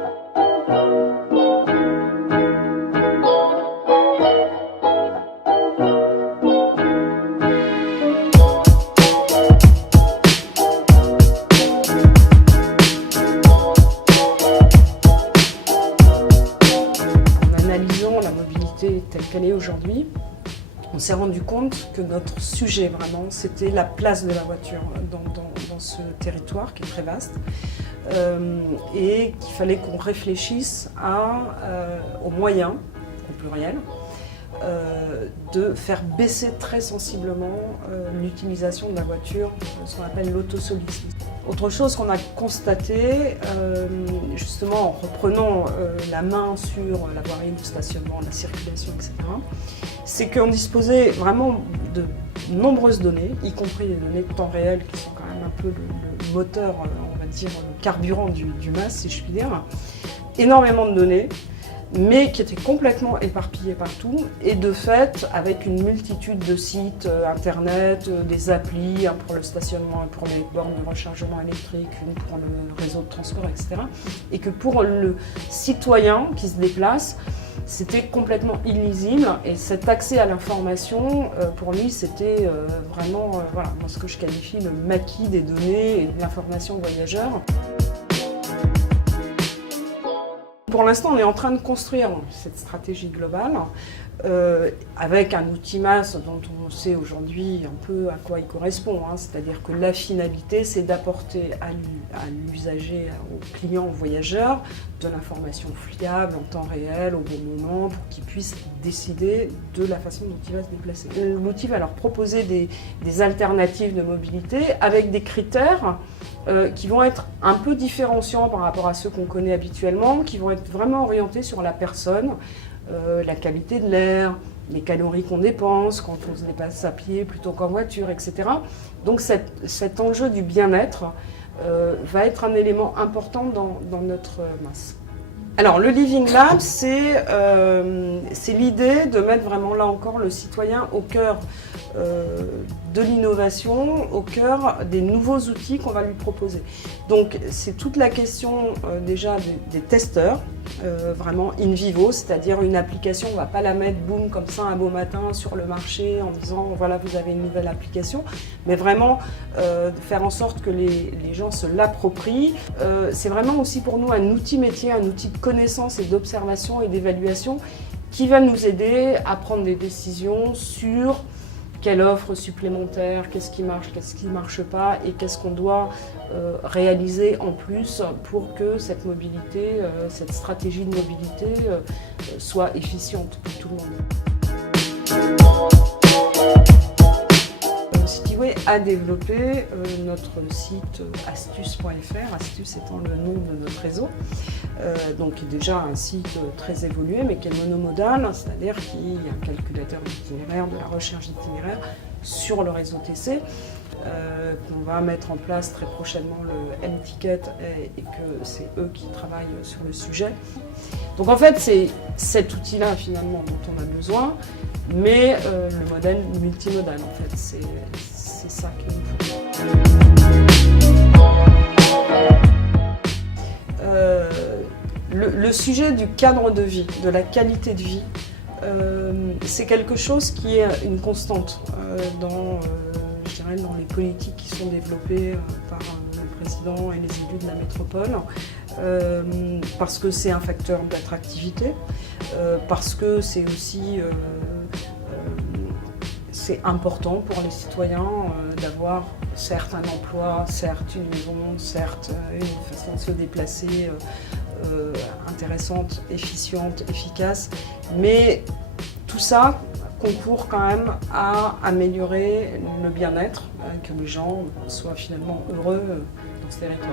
La mobilité telle qu'elle est aujourd'hui, on s'est rendu compte que notre sujet vraiment c'était la place de la voiture dans ce territoire qui est très vaste et qu'il fallait qu'on réfléchisse aux moyens, au pluriel, de faire baisser très sensiblement l'utilisation de la voiture, ce qu'on appelle l'autosolisme. Autre chose qu'on a constaté, justement en reprenant la main sur la voirie, le stationnement, la circulation, etc., c'est qu'on disposait vraiment de nombreuses données, y compris les données de temps réel qui sont quand même un peu le moteur, on va dire, le carburant du MAS, si je puis dire. Énormément de données, mais qui étaient complètement éparpillés partout, et de fait, avec une multitude de sites internet, des applis, un pour le stationnement, un pour les bornes de rechargement électrique, une pour le réseau de transport, etc. Et que pour le citoyen qui se déplace, c'était complètement illisible, et cet accès à l'information, pour lui, c'était vraiment voilà, moi, ce que je qualifie le maquis des données et de l'information voyageur. Pour l'instant, on est en train de construire cette stratégie globale avec un outil MAS dont on sait aujourd'hui un peu à quoi il correspond. C'est-à-dire que la finalité, c'est d'apporter à l'usager, au client, au voyageur, de l'information fiable, en temps réel, au bon moment, pour qu'il puisse décider de la façon dont il va se déplacer. L'outil va leur proposer des alternatives de mobilité avec des critères qui vont être un peu différenciants par rapport à ceux qu'on connaît habituellement, qui vont être vraiment orientés sur la personne, la qualité de l'air, les calories qu'on dépense quand on se déplace à pied plutôt qu'en voiture, etc. Donc cet enjeu du bien-être va être un élément important dans notre MAS. Alors le Living Lab, c'est l'idée de mettre vraiment là encore le citoyen au cœur de l'innovation, au cœur des nouveaux outils qu'on va lui proposer. Donc c'est toute la question déjà des testeurs, vraiment in vivo, c'est-à-dire une application, on ne va pas la mettre boum comme ça un beau matin sur le marché en disant voilà vous avez une nouvelle application, mais vraiment de faire en sorte que les gens se l'approprient. C'est vraiment aussi pour nous un outil métier, un outil de connaissance et d'observation et d'évaluation qui va nous aider à prendre des décisions sur quelle offre supplémentaire, qu'est-ce qui marche pas et qu'est-ce qu'on doit réaliser en plus pour que cette mobilité, cette stratégie de mobilité soit efficiente pour tout le monde. Cityway a développé notre site astuce.fr, astuce étant le nom de notre réseau, donc qui est déjà un site très évolué mais qui est monomodal, c'est-à-dire qu'il y a un calculateur d'itinéraire, de la recherche d'itinéraire sur le réseau TC, qu'on va mettre en place très prochainement le M-Ticket et que c'est eux qui travaillent sur le sujet. Donc en fait c'est cet outil-là finalement dont on a besoin, mais le modèle multimodal en fait, c'est ça qu'il nous faut. Le sujet du cadre de vie, de la qualité de vie, c'est quelque chose qui est une constante dans les politiques qui sont développées par le président et les élus de la métropole, parce que c'est un facteur d'attractivité, parce que c'est aussi c'est important pour les citoyens d'avoir certes un emploi, certes une maison, certes une façon de se déplacer intéressante, efficiente, efficace, mais tout ça concourt quand même à améliorer le bien-être, que les gens soient finalement heureux dans ce territoire.